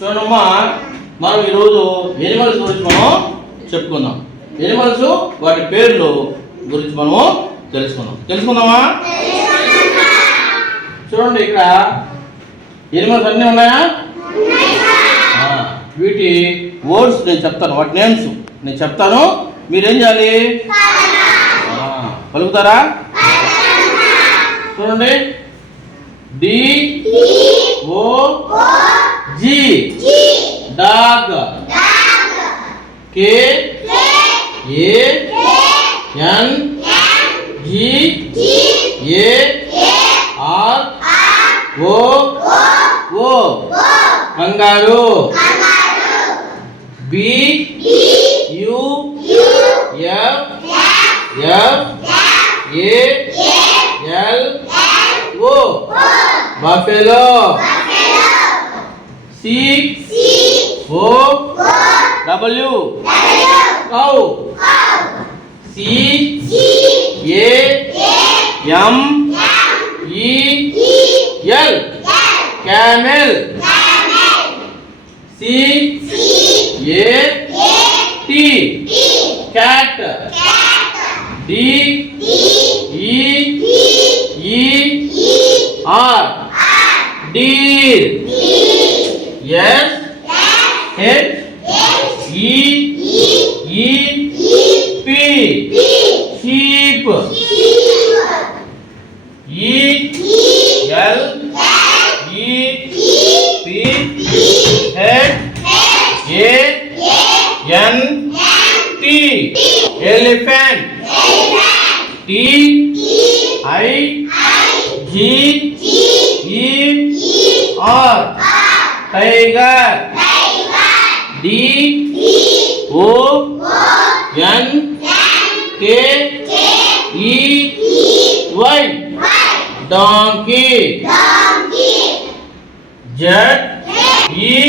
చూడమ్మా మనం ఈరోజు ఎనిమల్స్ గురించి మనం చెప్పుకుందాం. ఎనిమల్స్ వాటి పేర్లు గురించి మనము తెలుసుకుందాం. తెలుసుకుందామా? చూడండి ఇక్కడ ఎనిమల్స్ అన్నీ ఉన్నాయా? వీటి వర్డ్స్ నేను చెప్తాను వాటి నేమ్స్ నేను చెప్తాను. మీరేం చేయాలి? పలుకుతారా? చూడండి. D O G. G. Dog. Dog. K. के। ये। के। यन। यन। G. G. A. A. R. R. O. O. O. Kangaroo B. B. U. U. F. F. A A L. O. Buffalo buffalo. C C O W cow C C A M E L camel C A T cat D E E R deer Yes. Yes. Sheep. Sheep. Elephant. Elephant. Tiger D O N K Y donkey Z E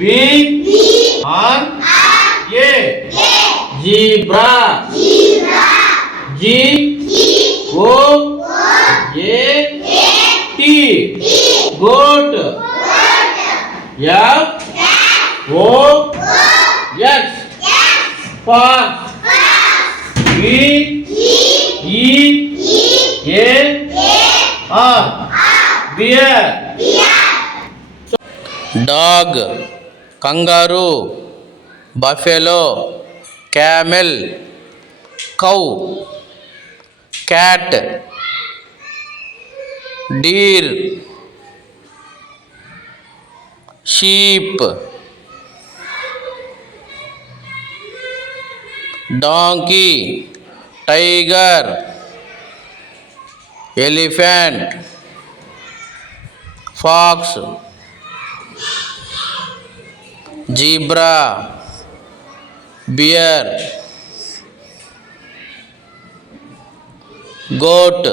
B R A ये zebra Z F O X fast V E A R bear dog kangaroo buffalo camel cow cat deer sheep donkey tiger elephant fox zebra bear goat